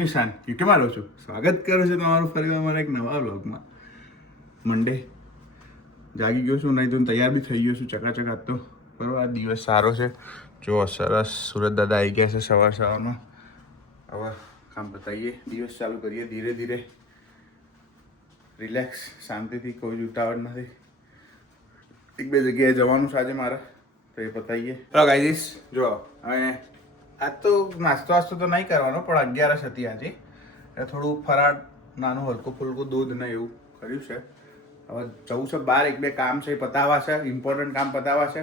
હું ઈશાન યુકેમાં રહું છું. સ્વાગત કરું છું તમારું ફરી અમારા એક નવા વ્લોગમાં. મંડે જાગી ગયો છું, નહીં તો તૈયાર બી થઈ ગયો છું ચકાચક. આજ તો બરાબર, આ દિવસ સારો છે. જો સરસ સુરત દાદા આવી ગયા છે સવારમાં. હવે કામ બતાવીએ, દિવસ ચાલુ કરીએ ધીરે ધીરે, રિલેક્સ, શાંતિથી, કોઈ ઉતાવળ નથી. એક બે જગ્યાએ જવાનું છે આજે મારે, તો એ બતાવીએ. ચલો ગાઈઝ, જો હવે આજ તો નાસ્તો વાસ્તો તો નહીં કરવાનો, પણ 11 હતી આજે, એટલે થોડું ફરાળ નાનું હલકું ફૂલકું દૂધ ને એવું કર્યું છે. હવે જવું છે બહાર, એક બે કામ છે પતાવવા છે, ઇમ્પોર્ટન્ટ કામ પતાવવા છે.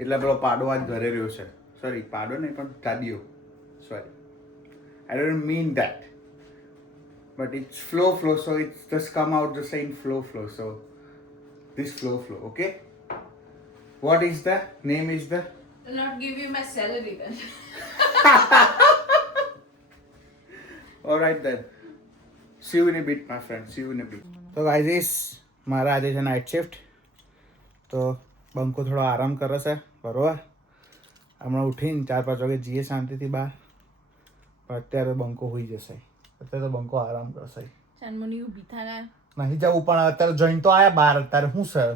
એટલે પેલો પાડો આજ ઘરે રહ્યો છે. સોરી, પાડો નહીં પણ દાદીઓ, sorry, I don't mean that, but it's flow, so it's just come out the same flow. So this flow, okay? What is the name? Is the I'll not give you my salary then. all right then. See you in a bit, my friend. See you in a bit. તો guys, મારા આજે છે night shift, તો બંકો થોડો આરામ કરે છે બરોબર. હમણાં ઉઠીને 4-5 વાગે જઈએ શાંતિથી બહાર, પણ અત્યારે બંકો હોઈ જશે. અત્યારે તો બંકો આરામ કરશે. ચાંદમની ઊભી થાના નહીં જવું, પણ અત્યારે જઈને તો આયા બહાર. અત્યારે શું છે,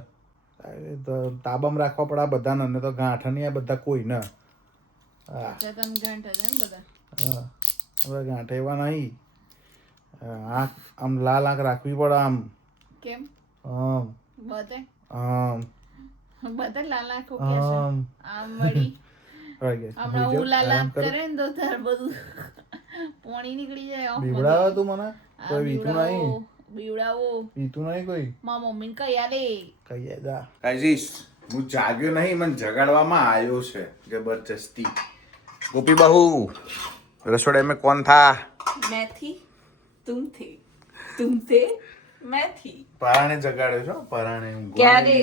તો તાબામાં રાખવા પડે આ બધાને, અને તો ગાંઠ નહીં આ બધા કોઈ ને. હા, હવે ગાંઠ એવા નહીં, આંખ આમ લાલ આંખ રાખવી પડે આમ. કેમ? બધે લાલ આંખો કે છે આમ વળી. હમણાં હું લાલ આંખ કરે ને તો તાર બધું પાણી નીકળી જાય. બીવડાવે તું મને? કોઈ વીતું નહીં, બીવડાવો વીતું નહીં કોઈ. મારા મમ્મીને કહી આલે. કહી દા ગાઈઝ, હું જાગ્યો નહીં, મને જગાડવામાં આવ્યો છે જબરજસ્તી. ગોપી બહુ, રસોડે में कौन था? मैं थी, तुम थे, तुम थे, मैं थी. પરાણે જગાડ્યો છો, પરાણે. ક્યારે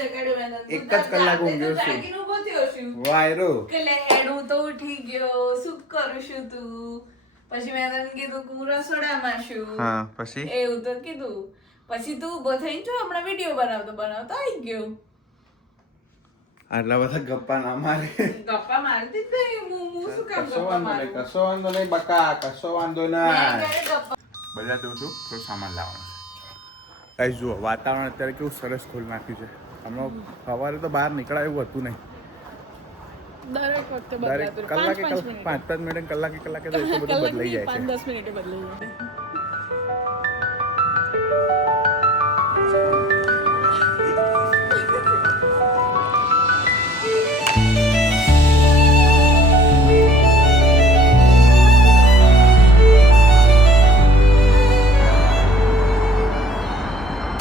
જગાડ્યો મેં? એક જ કલાક ઊંઘ્યો છું. જાગીને ઊભો થયો છું. વાયરો કે લે હેડું તો ઉઠી ગયો, શું કરું છું તું? પછી મેં તને કીધું કે હું રસોડામાં છું. હા, પછી એવું તો કીધું. પછી તું ઊભો થઈને જો હમણાં વિડીયો બનાવતો આવી ગયો. આટલા બધા ગપ્પા ના મારે. ગપ્પા મારતી જ નહીં, હું શું કામ ગપ્પા મારું? કશો વાંધો નહીં બકા, કશો વાંધો મેં નહીં. ક્યારે ગપ્પા? બધા જઉં છું, થોડો સામાન લાવવાનો છે. ગાઈઝ જુઓ, વાતાવરણ અત્યારે કેવું સરસ ખોલી નાખ્યું છે. હમણાં સવારે તો બહાર નીકળાય એવું હતું નહીં. દરેક વખતે દરેક બદલાતું. કલાકે 5-5 મિનિટ. 5-5 મિનિટ, કલાકે તો એટલું બધું બદલાઈ જાય છે. 5-10 મિનિટે બદલાઈ જાય.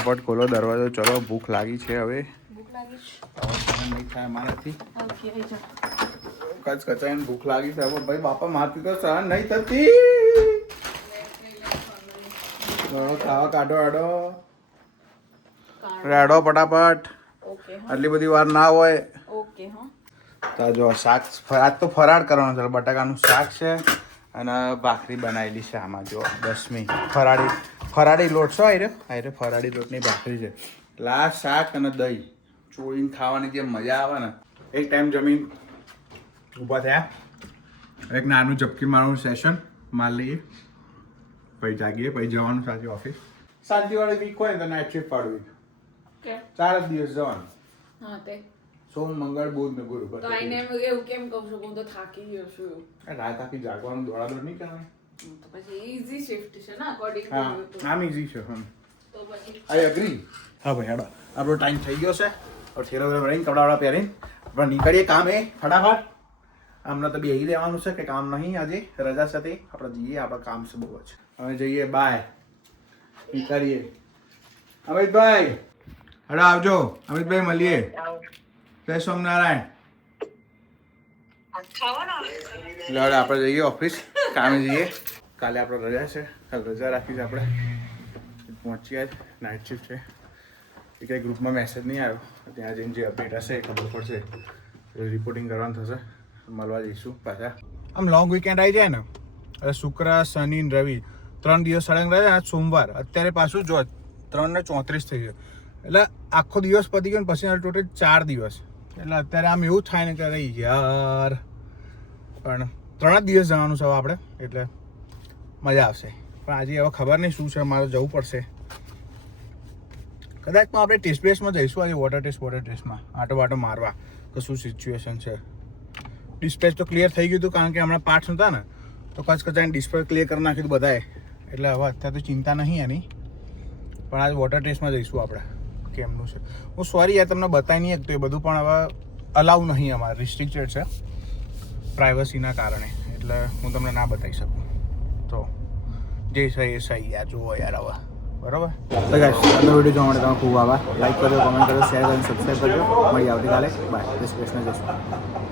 ફટાફટ ખોલો દરવાજો, ચલો ભૂખ લાગી છે હવે. ભૂખ લાગી છે? નહીં થાય અમારાથી. ઓકે, આવી જા. કચાઈને ભૂખ લાગી છે હવે. ભાઈ બાપા, મારથી તો સહન નહીં થતી. ખાવા કાઢો, આડો રેડો ફટાફટ. ઓકે આટલી બધી વાર ના હોય. ઓકે હો. તો જો શાક, આજ તો ફરાળ કરવાનો છે. બટાકાનું શાક છે અને ભાખરી બનાવેલી છે. આમાં જો 10મી ફરાળી લોટ છે. આયરે ફરાળી લોટની ભાખરી છે. લા શાક અને દહીં ચોળીને ખાવાની જે મજા આવે ને. એક ટાઈમ જમીન ઊભા થયા, એક નાનું ઝપકી મારવાનું સેશન માર લઈએ, પછી જાગીએ, પછી જવાનું સાચી ઓફિસ. શાંતિવાળી વીક હોય ને તો નાઇટ શિફ્ટ પાડવી. કે 4 જ દિવસ જવાનું, હા તે સોમ મંગળ બુધ ને ગુરુ. તો આઈને એવું કેમ કહું છું? હું તો થાકી ગયો છું. રાત આખી જાગવાનું, દોડાદોડ નહીં કરવાની. તો પછી ઈઝી શિફ્ટ છે ને, અકોર્ડિંગ હા, ટુ આમ ઈઝી છે. હા, તો પછી આઈ એગ્રી. હા ભાઈ, હેડો, આપણો ટાઈમ થઈ ગયો છે. હવે ઠેલો ભરીને કપડાવાળા પહેરીને આપણે નીકળીએ કામે ફટાફટ. અમને તો બેસી દેવાનું છે કે કામ નહીં, આજે રજા સાથે આપણે જઈએ. આપણે કામ છે બહુ જ. હવે જઈએ, બાય, નીકળીએ. અમિતભાઈ હેડો, આવજો. અમિતભાઈ મળીએ. જય સ્વામિનારાયણ. એટલે આપણે જઈએ ઓફિસ, કામે જઈએ. કાલે આપણે રજા છે, કાલે રજા રાખી છે આપણે. પહોંચ્યા જ, નાઇટ શિફ્ટ છે. એ કંઈ ગ્રુપમાં મેસેજ નહીં આવ્યો. ત્યાં જઈને જે અપડેટ હશે એ ખબર પડશે. રિપોર્ટિંગ કરવાનું થશે, મળવા જઈશું પાછા. આમ લોંગ વીકેન્ડ આવી જાય ને, એટલે શુક્ર, શનિ, રવિ 3 દિવસ સળંગ રહે. આજ સોમવાર, અત્યારે પાછું જો 3:34 થઈ ગયો. એટલે આખો દિવસ પતી ગયો ને પછી ટોટલ 4 દિવસ. એટલે અત્યારે આમ એવું થાય ને કે યાર, પણ 3 જ દિવસ જવાનું છે આપણે. એટલે મજા આવશે. પણ આજે હવે ખબર નહીં શું છે, મારે જવું પડશે. કદાચ તો આપણે ટેસ્ટ બેસમાં જઈશું આજે, વોટર ટેસ્ટમાં આટો વાટો મારવા કે શું સિચ્યુએશન છે. ડિસ્પ્લે તો ક્લિયર થઈ ગયું હતું કારણ કે હમણાં પાર્ટ્સ હતા ને તો કચાઈને ડિસ્પ્લે ક્લિયર કરી નાખ્યું હતું બધાએ, એટલે હવે અત્યારે તો ચિંતા નહીં એની. પણ આજે વોટર ટેસ્ટમાં જઈશું આપણે કેમનું છે. હું સોરી યાર તમને બતાવી નહીં શકતો એ બધું, પણ હવે અલાઉ નહીં, અમારે રિસ્ટ્રિક્ટેડ છે પ્રાઇવસીના કારણે, એટલે હું તમને ના બતાવી શકું. તો જે સહી એ સહી યાર, જુઓ યાર હવે બરાબર. તો ગાઈસ આજનો વિડીયો જોવા માટે તમે ખૂબ આભાર. લાઈક કરજો, કમેન્ટ કરજો, શેર કરજો, સબસ્ક્રાઈબ કરજો. મળી આવતીકાલે. બાય. જય શ્રી કૃષ્ણ. જય શ્રી કૃષ્ણ.